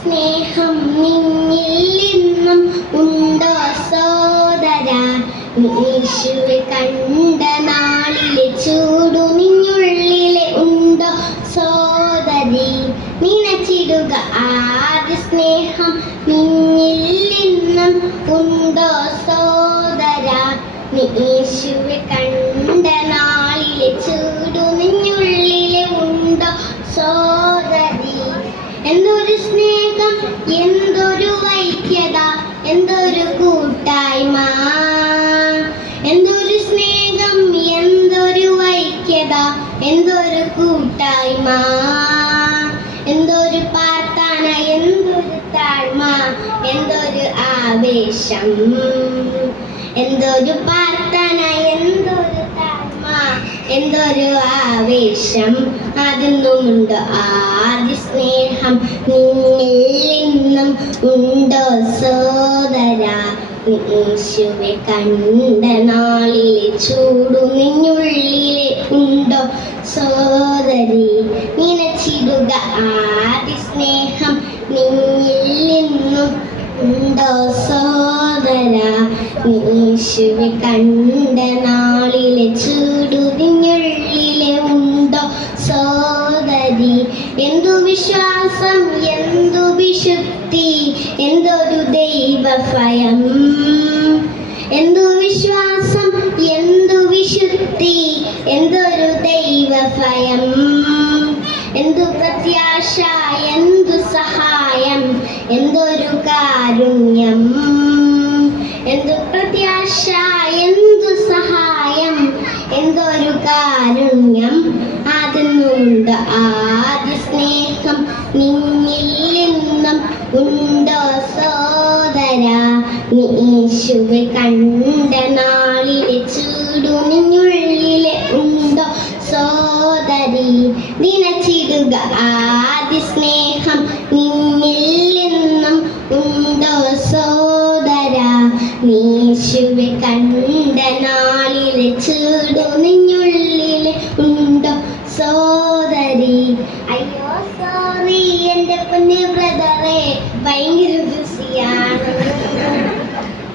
സ്നേഹം നിന്നിൽ ഇന്നും ഉണ്ടോ സോദര? യേശുവെ കണ്ട നാളിലെ ചൂടു നിന്നുള്ളിലെ ഉണ്ടോ സോദരി? നിനച്ചിടുക ആദ്യ സ്നേഹം നിന്നിൽ ഇന്നും ഉണ്ടോ സോദര? യേശുവെ കണ്ട നാളിലെ ചൂടു നിന്നുള്ളിലെ ഉണ്ടോ സോദരി? എന്തൊരു സ്നേഹം, എന്തൊരു ഐക്യത, എന്തൊരു കൂട്ടായ്മ. എന്തൊരു സ്നേഹം, എന്തൊരു ഐക്യത, എന്തൊരു കൂട്ടായ്മ. എന്തൊരു പ്രാർത്ഥന, എന്തൊരു താഴ്മ, എന്തൊരു ആവേശം. എന്തൊരു പ്രാർത്ഥന, എന്തൊരു താഴ്മ, എന്തൊരു ആവേശം. അതിന്നുമുണ്ട് ആദ്യ സ്നേഹം നിന്നിൽ ഇന്നും ഉണ്ടോ സോദര? യേശുവെ കണ്ട നാളിലെ ചൂടു നിന്നുള്ളിലെ ഉണ്ടോ സോദരി? നിനച്ചിടുക ആദ്യ സ്നേഹം നിന്നിൽ ഇന്നും ഉണ്ടോ സോദര? യേശുവെ കണ്ട നാളിലെ ചൂടു നിന്നുള്ളിലെ ഉണ്ടോ സോദരി? എന്തു വിശ്വാസം, എന്തു വിശുദ്ധി, എന്തൊരു ദൈവഭയം. എന്തു വിശ്വാസം, എന്തു വിശുദ്ധി, എന്തൊരു ദൈവഭയം. എന്തു പ്രത്യാശ, എന്തു സഹായം, എന്തൊരു കാരുണ്യം. എന്തു പ്രത്യാശ, എന്തു സഹായം, എന്തൊരു കാരുണ്യം. അതിനുണ്ട് ആദ്യ സ്നേഹം നിന്നിൽ ഇന്നും ഉണ്ടോ സോദര? യേശുവെ കണ്ട നാളിലെ ചൂടു നിന്നുള്ളിലെ ഉണ്ടോ സോദരി? നിനച്ചിടുക ആദ്യ സ്നേഹം നിന്നിൽ ഇന്നും ഉണ്ടോ സോദര? യേശുവെ കണ്ട നാളിലെ ചൂടു നിന്നുള്ളിലെ ഉണ്ടോ സോദരി? അയ്യോ സോറി എൻ്റെ പൊന്നു ബ്രദറെ, ഭയങ്കര ബിസിയാണ്.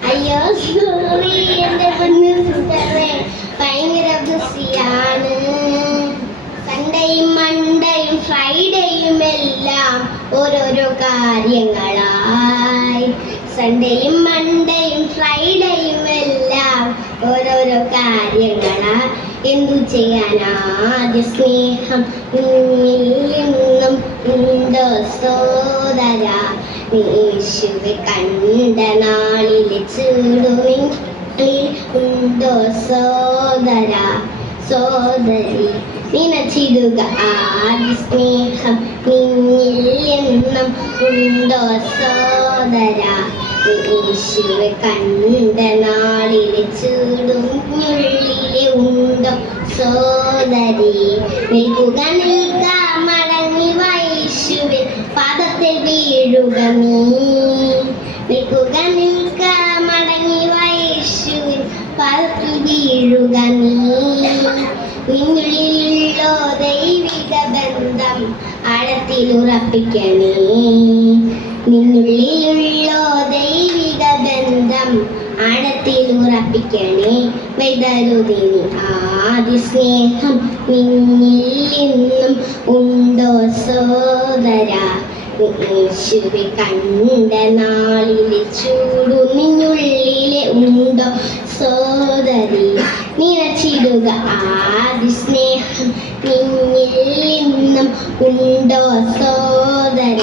അയ്യോ സോറി എൻ്റെ പൊന്നു സിസ്റ്ററെ, ഭയങ്കര ബിസിയാണ്. സൺഡേയും മൺഡേയും ഫ്രൈഡേയും എല്ലാം ഓരോരോ കാര്യങ്ങളായി. സൺഡേയും മൺഡേയും ഫ്രൈഡേയും എല്ലാം ഓരോരോ കാര്യങ്ങളാ. എന്തു ചെയ്യാനാദ്യ സ്നേഹം നിന്നിൽ ഇന്നും ഉണ്ടോ സോദര? യേശുവെ കണ്ട നാളിലെ ചൂടു നിന്നിൽ ഉണ്ടോ സോദര? സോദരി നിനച്ചിടുക ആദ്യ സ്നേഹം നിന്നിൽ ഇന്നും ഉണ്ടോ സോദര? യേശുവെ കണ്ട നാളിലെ ചൂടു നിന്നുള്ളിലെ ഉണ്ടോ സോദരി? നിൽക്കുക നിൽക്ക മടങ്ങി വാ യേശുവേ, പാദത്തിൽ വീഴുക നീ. നിൽക്കുക നിൽക്ക മടങ്ങി വാ യേശുവേ, പാദത്തിൽ വീഴുക നീ. നിന്നുള്ളിലുള്ള ദൈവിക ബന്ധം ആഴത്തിൽ ഉറപ്പിക്കണേ. നിന്നുള്ളിലുള്ള ദൈവിക ബന്ധം ആഴത്തിൽ ഉറപ്പിക്കണേ. വൈതരുതിനി ആദ്യ സ്നേഹം നിന്നിൽ ഇന്നും ഉണ്ടോ സോദര? യേശുവെ കണ്ട നാളിലെ ചൂടു നിന്നുള്ളിലെ ഉണ്ടോ സോദരി? നിനച്ചിടുക ആദ്യ സ്നേഹം നിന്നിൽ ഇന്നും ഉണ്ടോ സോദര?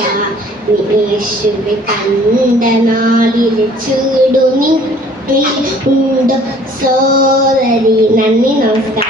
യേശുവെ കണ്ട നാളിലെ ചൂടു നിന്നിൽ ഉണ്ടോ സോദരി? നന്ദി, നമസ്കാരം.